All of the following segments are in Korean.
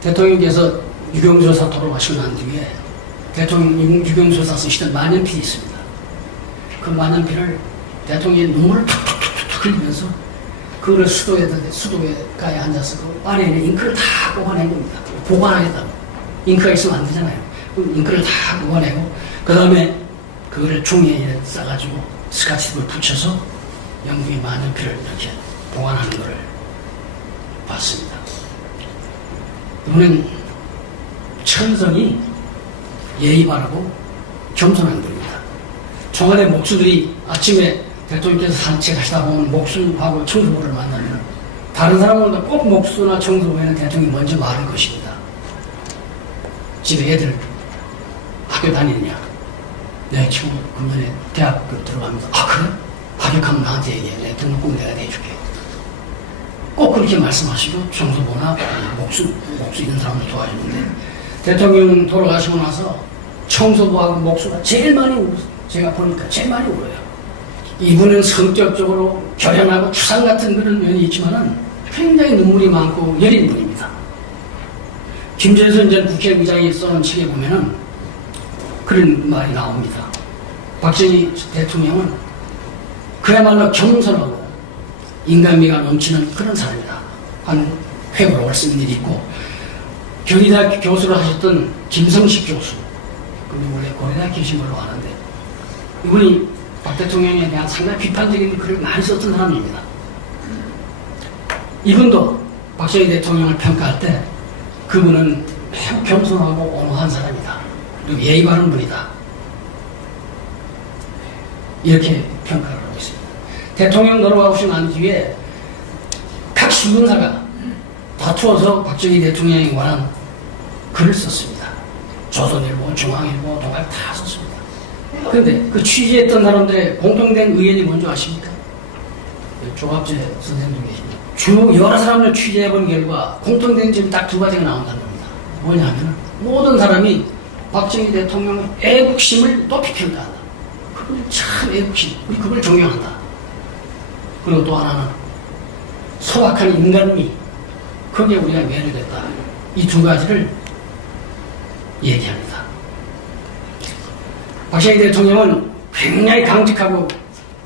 대통령께서 유경조사 돌아가시고 난 뒤에 대통령 유경조사 쓰시던 만년필이 있습니다. 그 만년필을 대통령이 눈물을 툭툭툭툭 흘리면서 그거를 수도가에 앉아서 그 안에 있는 잉크를 다 뽑아낸 겁니다. 보관하겠다고. 잉크가 있으면 안 되잖아요. 잉크를 다 뽑아내고 그 다음에 그거를 종이에 싸가지고 스카치를 붙여서 영국의 만년필을 이렇게 보관하는 것을 봤습니다. 이분은 천성이 예의 바르고 겸손한 분입니다. 청와대 목수들이 아침에 대통령께서 산책하시다 보면 목수하고 청소부를 만나면 다른 사람보다 꼭 목수나 청소부에는 대통령이 먼저 말할 것입니다. 집에 애들 학교 다니느냐? 내 친구 금년에 대학교 들어갑니다. 아 그래? 합격하면 나한테 얘기해. 내 등록금 내가 내줄게. 꼭 그렇게 말씀하시고 청소부나 목수 이런 사람을 도와주는데 대통령 돌아가시고 나서 청소부하고 목수가 제일 많이 울었어요. 제가 보니까 제일 많이 울어요. 이분은 성격적으로 결연하고 추상 같은 그런 면이 있지만은 굉장히 눈물이 많고 여린 분입니다. 김재선 전 국회의장이 써놓은 책에 보면은 그런 말이 나옵니다. 박정희 대통령은 그야말로 겸손하고 인간미가 넘치는 그런 사람이다. 한 회고를 옳은 일이 있고 경희대학교 교수를 하셨던 김성식 교수, 그분이 원래 고려대학 계신 걸로 아는데 이분이 박 대통령에 대한 상당히 비판적인 글을 많이 썼던 사람입니다. 이분도 박정희 대통령을 평가할 때 그분은 매우 겸손하고 온화한 사람이다. 그리고 예의 바른 분이다. 이렇게 평가를 하고 있습니다. 대통령 돌아가시고 난 뒤에 각 신문사가 다투어서 박정희 대통령에 관한 글을 썼습니다. 조선일보, 중앙일보, 동아일 다 썼습니다. 그런데 그 취재했던 사람들의 공통된 의견이 뭔지 아십니까? 조갑재 선생님도 계십니다. 주 여러 사람을 취재해본 결과 공통된 점이 딱 두 가지가 나온다는 겁니다. 뭐냐면 모든 사람이 박정희 대통령의 애국심을 높이 평가한다. 그걸 참 애국심, 우리 그걸 존경한다. 그리고 또 하나는 소박한 인간미, 거기에 우리가 매료됐다. 이 두 가지를 얘기합니다. 박정희 대통령은 굉장히 강직하고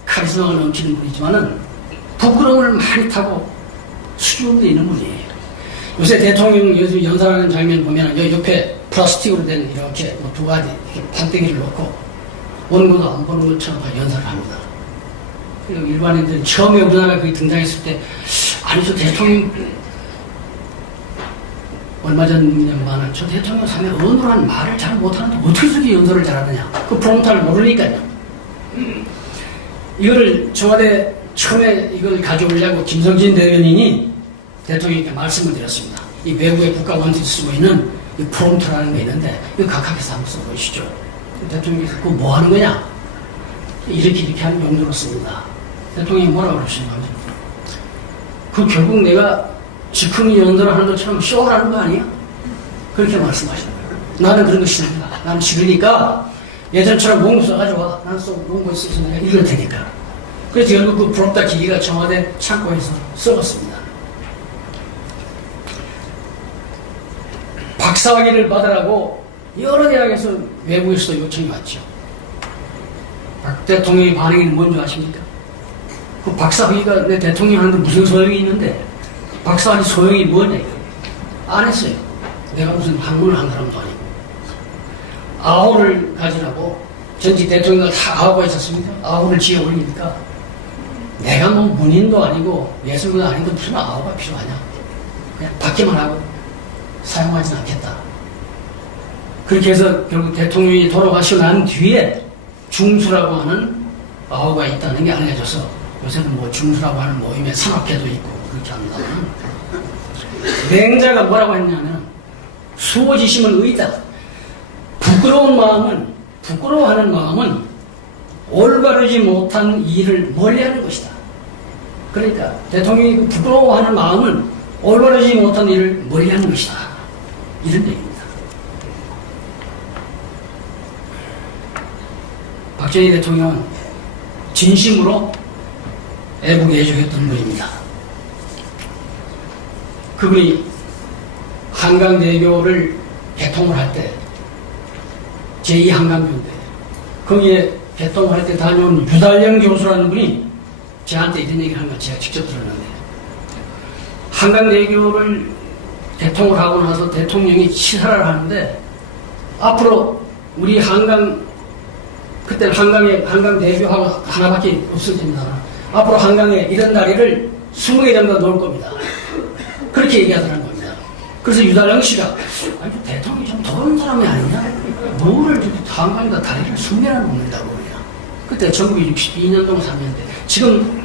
카리스마가 넘치는 분이지만은 부끄러움을 많이 타고 수줍음도 있는 분이에요. 요새 대통령 요즘 연설하는 장면 보면 여기 옆에 플라스틱으로 된 이렇게 두 가지 판때기를 놓고 원고도 안 보는 것처럼 연설을 합니다. 일반인들은 처음에 우리나라에 거기 등장했을 때 아니 저 대통령 얼마 전에만은 저 대통령 상에 언어한 말을 잘 못하는데 어떻게 저렇게 연설을 잘하느냐. 그 프롬프터를 모르니까요. 이거를 청와대 처음에 이걸 가져오려고 김성진 대변인이 대통령께 말씀을 드렸습니다. 이 외국의 국가원들이 쓰고 있는 이 프롬프터라는 게 있는데 이거 각각에서 한번 써보시죠. 대통령께서 그거 뭐 하는 거냐? 이렇게 하는 용도로 씁니다. 대통령이 뭐라고 그러시냐면 그 결국 내가 즉흥 연설을 하는 것처럼 쇼를 하는 거 아니야? 그렇게 말씀하시는 거예요. 나는 그런 거 싫습니다. 나는 싫으니까 예전처럼 원고 써가지고 와. 나는 원고 있어서 내가 읽을 테니까. 그래서 결국 그 프롬프터 기기가 청와대 창고에서 썩었습니다. 박사학위를 받으라고 여러 대학에서 외부에서도 요청이 왔죠. 박 대통령의 반응이 뭔지 아십니까? 그 박사학위가 내 대통령 하는데 무슨 소용이 있는데 박사학위 소용이 뭐냐 이거. 안 했어요. 내가 무슨 학문을 한 사람도 아니고. 아호를 가지라고 전직 대통령을 다 아호가 있었습니다. 아호를 지어 올리니까 내가 뭐 문인도 아니고 예술가도 아닌데 무슨 아호가 필요하냐. 그냥 받기만 하고 사용하지는 않겠다. 그렇게 해서 결국 대통령이 돌아가시고 난 뒤에 중수라고 하는 아호가 있다는 게 알려져서 요새는 뭐 중수라고 하는 모임에 산악회도 있고 그렇게 합니다. 맹자가 뭐라고 했냐면 수호지심은 의다. 부끄러워하는 마음은 올바르지 못한 일을 멀리하는 것이다. 그러니까 대통령이 부끄러워하는 마음은 올바르지 못한 일을 멀리하는 것이다. 이런 얘기입니다. 박정희 대통령은 진심으로 애국에 애족했던 분입니다. 그분이 한강대교를 개통을 할 때, 제2한강교인데, 거기에 개통을 할 때 다녀온 유달령 교수라는 분이 저한테 이런 얘기를 하는 걸 제가 직접 들었는데, 한강대교를 개통을 하고 나서 대통령이 시사를 하는데, 앞으로 우리 그때 한강대교하고 하나밖에 없어집니다. 앞으로 한강에 이런 다리를 20개 정도 놓을 겁니다. 그렇게 얘기하더라는 겁니다. 그래서 유달령 씨가, 아니, 대통령이 좀 더러운 사람이 아니냐? 뭐를 한강에다 다리를 20개나 놓는다고 그러냐? 그때 1962년도 3년대. 지금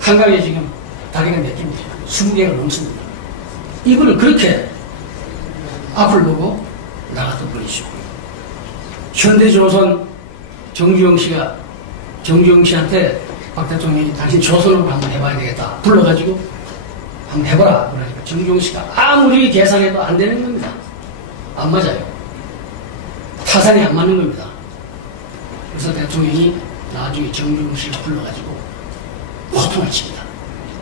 한강에 지금 다리가 몇 개입니까? 20개가 넘습니다. 이거를 그렇게 앞을 보고 나갔던 분이죠. 현대조선 정주영 씨한테 박 대통령이 당신 조선으로 한번 해봐야 되겠다. 불러가지고 한번 해봐라. 그러니까 정주영 씨가 아무리 계산해도 안 되는 겁니다. 안 맞아요. 타산이 안 맞는 겁니다. 그래서 대통령이 나중에 정주영 씨를 불러가지고 호통을 칩니다.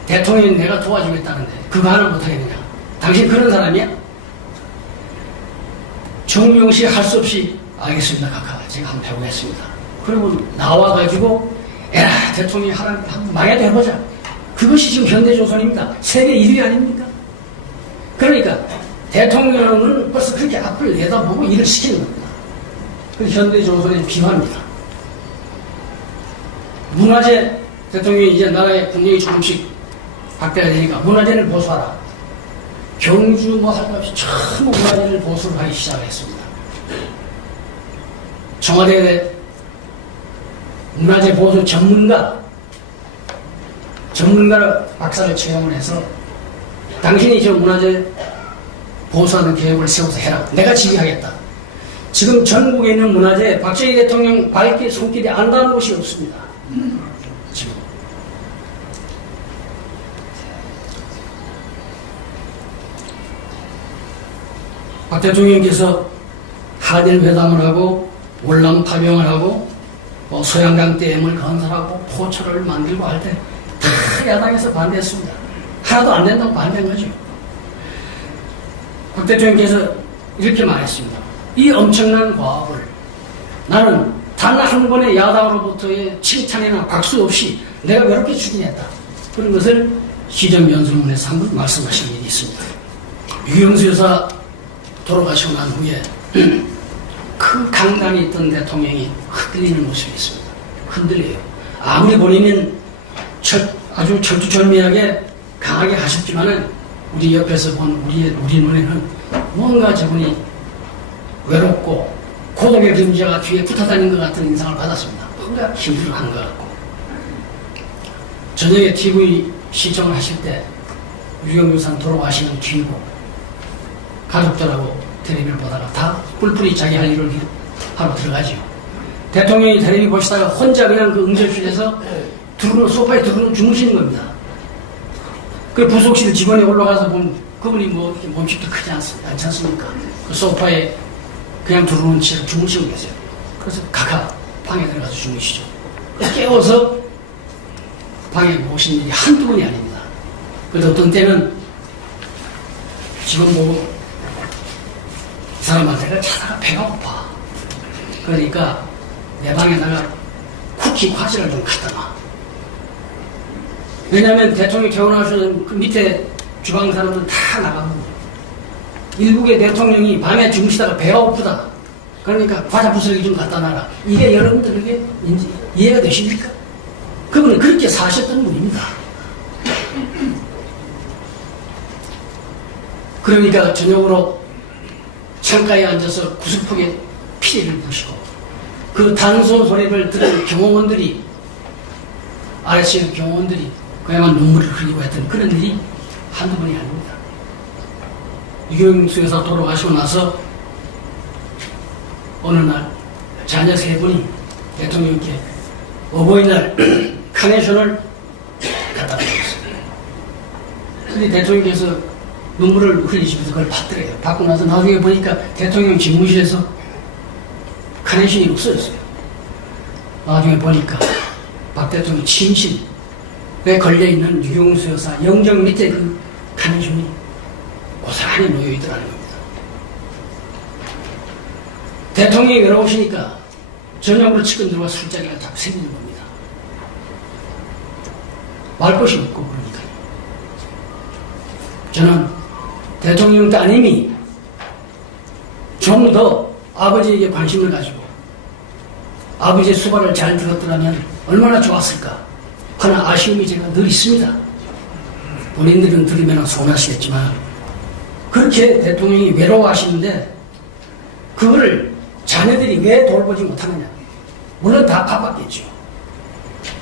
대통령이 내가 도와주겠다는데 그거 하나 못하겠느냐? 당신 그런 사람이야? 정주영 씨 할 수 없이 알겠습니다. 각하 제가 한번 해보겠습니다. 그리고 나와가지고 에라 대통령이 하라는 한번 망해도 해보자. 그것이 지금 현대조선입니다. 세계 1위 아닙니까? 그러니까 대통령은 벌써 그렇게 앞을 내다보고 일을 시키는 겁니다. 그 현대조선의 비화입니다. 문화재 대통령이 이제 나라의 국력이 조금씩 확대가 되니까 문화재를 보수하라. 경주 뭐 할 것 없이 전부 문화재를 보수를 하기 시작했습니다. 청와대 문화재 보수 전문가 박사를 채용을 해서 당신이 저 문화재 보수하는 계획을 세워서 해라. 내가 지휘하겠다. 지금 전국에 있는 문화재 박정희 대통령 발길 손길이 안 닿는 곳이 없습니다. 지금. 박 대통령께서 한일 회담을 하고 월남 파병을 하고 소양강 댐을 건설하고 포철을 만들고 할 때 다 야당에서 반대했습니다. 하나도 안 된다고 반대한 거죠. 박 대통령께서 이렇게 말했습니다. 이 엄청난 과업을 나는 단 한 번의 야당으로부터의 칭찬이나 박수 없이 내가 외롭게 추진했다. 그런 것을 시정연설문에서 한번 말씀하신 일이 있습니다. 유경수 여사 돌아가시고 난 후에 그 강단이 있던 대통령이 흔들리는 모습이 있습니다. 흔들려요. 아무리 본인은 아주 철두철미하게 강하게 하셨지만은 우리 옆에서 본 우리 눈에는 뭔가 저분이 외롭고 고독의 그림자가 뒤에 붙어 다니는 것 같은 인상을 받았습니다. 뭔가 힘들어하는 것 같고. 저녁에 TV 시청을 하실 때 유경유산 돌아가시는 뒤고 가족들하고 텔레비를 보다가 다 뿔뿔이 자기 할 일을 하러 들어가죠. 대통령이 텔레비 보시다가 혼자 그냥 그 응접실에서 소파에 들어누워 주무시는 겁니다. 그 부속실 직원이 올라가서 보면 그분이 뭐 몸집도 크지 않습니까? 그 소파에 그냥 들어누운 채로 주무시고 계세요. 그래서 각하 방에 들어가서 주무시죠. 깨워서 방에 모신 일이 한두 번이 아닙니다. 그래도 어떤 때는 지금 보고 이 사람한테 자다가 배가 고파. 그러니까 내 방에다가 쿠키 과자를 좀 갖다 놔. 왜냐하면 대통령이 퇴원하시는 그 밑에 주방 사람들은 다 나가고 일국의 대통령이 밤에 주무시다가 배가 고프다. 그러니까 과자 부스러기 좀 갖다 놔라. 이게 여러분들에게 이해가 되십니까? 그분은 그렇게 사셨던 분입니다. 그러니까 저녁으로 창가에 앉아서 구슬프게 피리를 부시고 그 단소 소리를 들은 경호원들이 RSC 경호원들이 그야말로 눈물을 흘리고 했던 그런 일이 한두 번이 아닙니다. 유경수 여사 돌아가시고 나서 어느 날 자녀 세 분이 대통령께 어버이날 카네이션을 갖다 주셨어요. 근데 대통령께서 눈물을 흘리시면서 그걸 받더래요. 받고 나서 나중에 보니까 대통령 집무실에서 카네이션이 없어졌어요. 나중에 보니까 박 대통령 침실에 걸려있는 유경수 여사 영정 밑에 그 카네이션이 고스란히 놓여있더라는 겁니다. 대통령이 외로우시니까 저녁으로 측근들과 술자리가 다 생기는 겁니다. 말 것이 없고 그러니까요. 저는 대통령 따님이 좀 더 아버지에게 관심을 가지고 아버지의 수발을 잘 들었더라면 얼마나 좋았을까 하는 아쉬움이 제가 늘 있습니다. 본인들은 들으면 서운하시겠지만 그렇게 대통령이 외로워하시는데 그거를 자녀들이 왜 돌보지 못하느냐. 물론 다 바빴겠죠.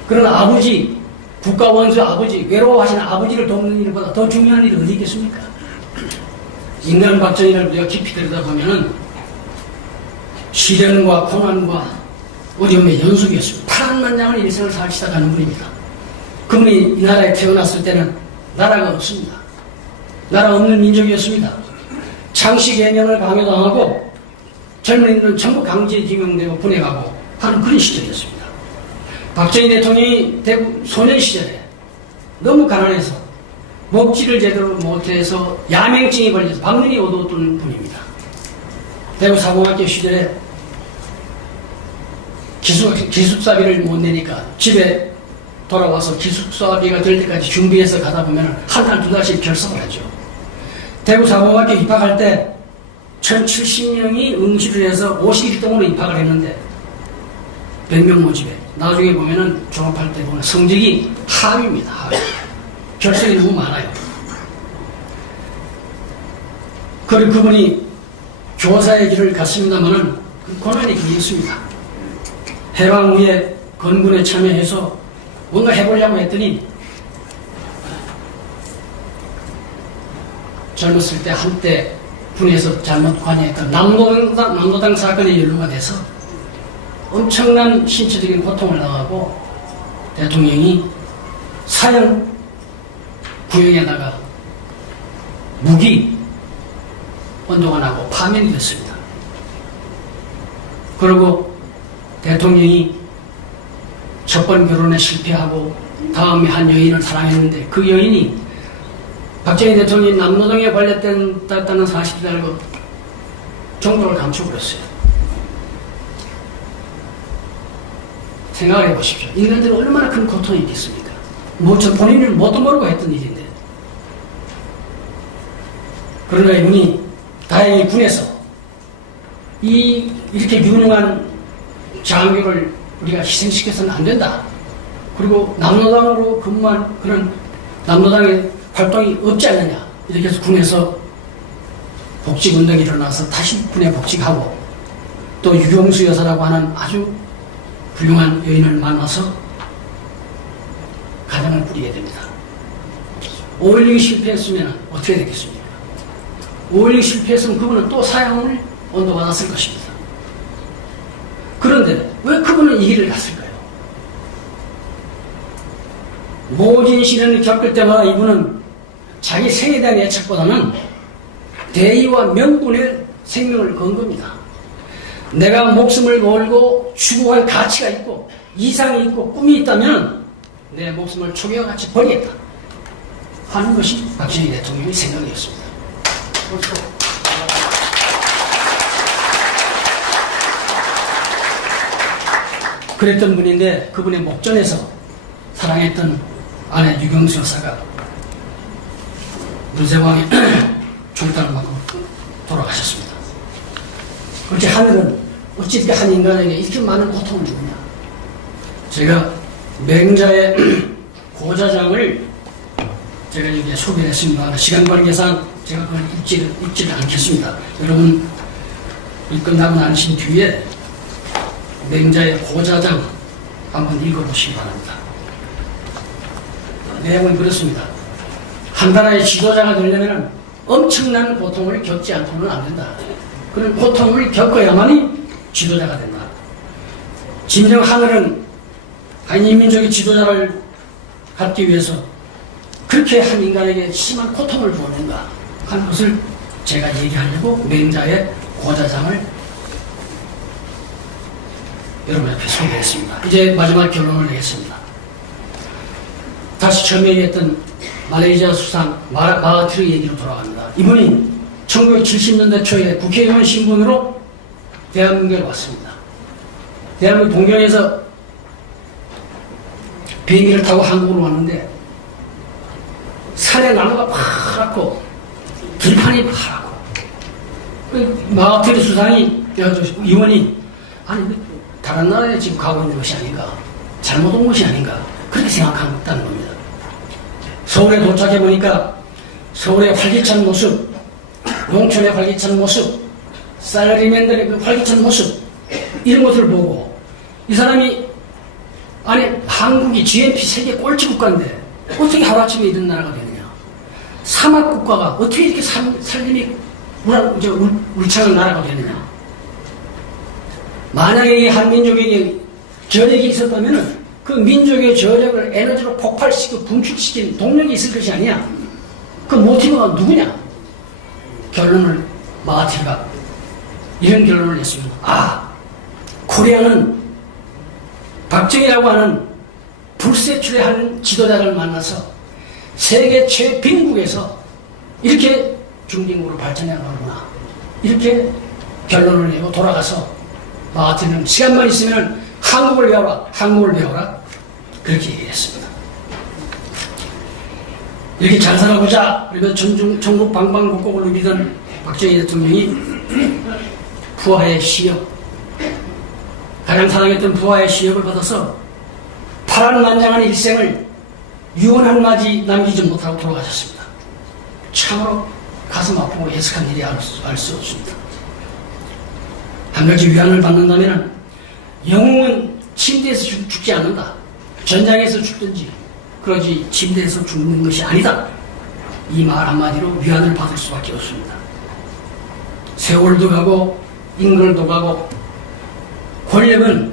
그러나 아버지, 국가원수 아버지, 외로워하시는 아버지를 돕는 일보다 더 중요한 일이 어디 있겠습니까? 인간 발전을 우리가 깊이 들여다보면 시련과 고난과 어려움의 연속이었습니다. 파란만장한 일생을 살시다 가는 분입니다. 그분이 이 나라에 태어났을 때는 나라가 없습니다. 나라 없는 민족이었습니다. 창씨 개명을 강요당하고 젊은이들은 전부 강제징용되고 분해가고 하는 그런 시절이었습니다. 박정희 대통령이 대구 소년 시절에 너무 가난해서 먹지를 제대로 못해서 야맹증이 걸려서 밤늘이 얻어오던 분입니다. 대구 사범학교 시절에 기숙사비를 못 내니까 집에 돌아와서 기숙사비가 될 때까지 준비해서 가다 보면 한 달, 두 달씩 결석을 하죠. 대구 사범학교 입학할 때 1070명이 응시를 해서 51등으로 입학을 했는데 100명 모집에 나중에 보면은 졸업할 때 보면 성적이 하위입니다. 하위. 결석이 너무 많아요. 그리고 그분이 교사의 길을 갔습니다마는 그 고난이 길었습니다. 해방 후에 건군에 참여해서 뭔가 해보려고 했더니 젊었을 때 한때 군에서 잘못 관여했던 남노당 사건에 연루가 돼서 엄청난 신체적인 고통을 당하고 대통령이 사형 구형에다가 무기 언도가 나고 파면이 됐습니다. 그리고 대통령이 첫 번 결혼에 실패하고 다음에 한 여인을 사랑했는데 그 여인이 박정희 대통령이 남노동에 관련됐다는 사실을 알고 정보를 감춰버렸어요. 생각해 보십시오. 인간들은 얼마나 큰 고통이 있겠습니까? 저 본인은 뭣도 모르고 했던 일인데. 그러나 이분이 다행히 군에서 이렇게 유능한 장교를 우리가 희생시켜서는 안 된다. 그리고 남노당으로 근무한 그런 남노당의 활동이 없지 않느냐. 이렇게 해서 군에서 복직운동이 일어나서 다시 군에 복직하고 또 유경수 여사라고 하는 아주 훌륭한 여인을 만나서 가정을 꾸리게 됩니다. 5.16이 실패했으면 어떻게 됐겠습니까? 5.16이 실패했으면 그분은 또 사형을 언도받았을 것입니다. 그런데 왜 그분은 이 길을 갔을까요? 모진 시련을 겪을 때마다 이분은 자기 생에 대한 애착보다는 대의와 명분에 생명을 건 겁니다. 내가 목숨을 걸고 추구할 가치가 있고 이상이 있고 꿈이 있다면 내 목숨을 초기와 같이 버리겠다 하는 것이 박정희 대통령의 생각이었습니다. 그랬던 분인데 그분의 목전에서 사랑했던 아내 유경수 여사가 문세왕의 총탄을 맞고 돌아가셨습니다. 그렇게 하늘은 어찌 이렇게 한 인간에게 이렇게 많은 고통을 주느냐. 제가 맹자의 고자장을 제가 여기에 소개를 했습니다. 시간 관계상 제가 그걸 읽지를 않겠습니다. 여러분 이 끝나고 나신 뒤에 맹자의 고자장 한번 읽어보시기 바랍니다. 내용은 그렇습니다. 한 나라의 지도자가 되려면 엄청난 고통을 겪지 않고는 안 된다. 그런 고통을 겪어야만이 지도자가 된다. 진정 하늘은 한 인민족의 지도자를 갖기 위해서 그렇게 한 인간에게 심한 고통을 주었는가 하는 것을 제가 얘기하려고 맹자의 고자장을 여러분 앞에 소개했습니다. 이제 마지막 결론을 내겠습니다. 다시 처음에 얘기했던 말레이시아 수상 마하티르 얘기로 돌아갑니다. 이분이 1970년대 초에 국회의원 신분으로 대한민국에 왔습니다. 대한민국 동경에서 비행기를 타고 한국으로 왔는데 산에 나무가 파랗고 들판이 파랗고 마하티르 수상이 의원이 아니 다른 나라에 지금 가고 있는 것이 아닌가, 잘못 온 것이 아닌가, 그렇게 생각한다는 겁니다. 서울에 도착해 보니까 서울의 활기찬 모습, 농촌의 활기찬 모습, 쌀리맨들의 그 활기찬 모습, 이런 것을 보고 이 사람이 아니 한국이 GNP 세계 꼴찌 국가인데 어떻게 하루아침에 이런 나라가 되느냐, 사막 국가가 어떻게 이렇게 살림이 울창한 나라가 되느냐. 만약에 이 한민족에게 저력이 있었다면 그 민족의 저력을 에너지로 폭발시키고 분출시킨 동력이 있을 것이 아니야. 그 모티브가 누구냐? 결론을 마하티르가 이런 결론을 냈습니다. 아, 코리아는 박정희라고 하는 불세출의 한 지도자를 만나서 세계 최빈국에서 이렇게 중진국으로 발전해 나가구나, 이렇게 결론을 내고 돌아가서 마하티르는 시간만 있으면 한국을 배워라, 한국을 배워라, 그렇게 얘기했습니다. 이렇게 잘 살아보자 그러면 전국 방방곡곡을 누비던 박정희 대통령이 부하의 시력, 가장 사랑했던 부하의 시력을 받아서 파란만장한 일생을 유언 한마디 남기지 못하고 돌아가셨습니다. 참으로 가슴 아프고 해석한 일이 알 수 없습니다. 한 가지 위안을 받는다면 영웅은 침대에서 죽지 않는다. 전장에서 죽든지 그러지 침대에서 죽는 것이 아니다. 이 말 한마디로 위안을 받을 수밖에 없습니다. 세월도 가고 인걸도 가고 권력은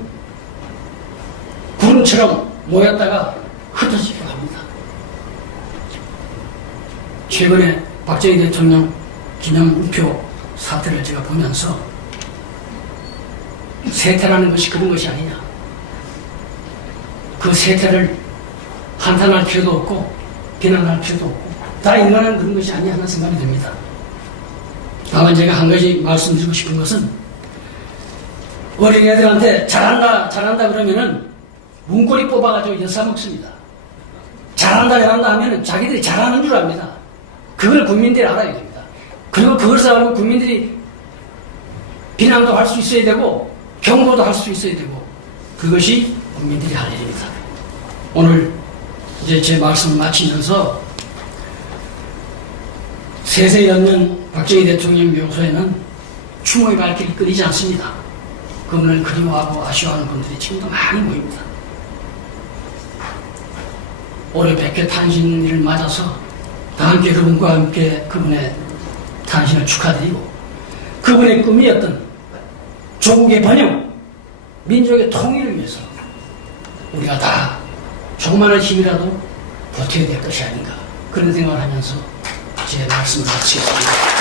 구름처럼 모였다가 흩어지기도 합니다. 최근에 박정희 대통령 기념 우표 사태를 제가 보면서 세태라는 것이 그런 것이 아니냐, 그 세태를 한탄할 필요도 없고 비난할 필요도 없고 다 인간은 그런 것이 아니냐 하는 생각이 듭니다. 다만 제가 한 가지 말씀드리고 싶은 것은 어린애들한테 잘한다 잘한다 그러면은 문고리 뽑아가지고 엿사먹습니다. 잘한다 하면은 자기들이 잘하는 줄 압니다. 그걸 국민들이 알아야 됩니다. 그리고 그것을 알고 국민들이 비난도 할 수 있어야 되고 경고도 할 수 있어야 되고, 그것이 국민들이 할 일입니다. 오늘 이제 제 말씀을 마치면서 세세 연년 박정희 대통령 묘소에는 추모의 발길이 끊이지 않습니다. 그분을 그리워하고 아쉬워하는 분들이 지금도 많이 모입니다. 올해 100회 탄신일을 맞아서 다 함께 그분과 함께 그분의 탄신을 축하드리고, 그분의 꿈이었던 조국의 번영, 민족의 통일을 위해서 우리가 다 조그마한 힘이라도 보태야 될 것이 아닌가, 그런 생각을 하면서 제 말씀을 마치겠습니다.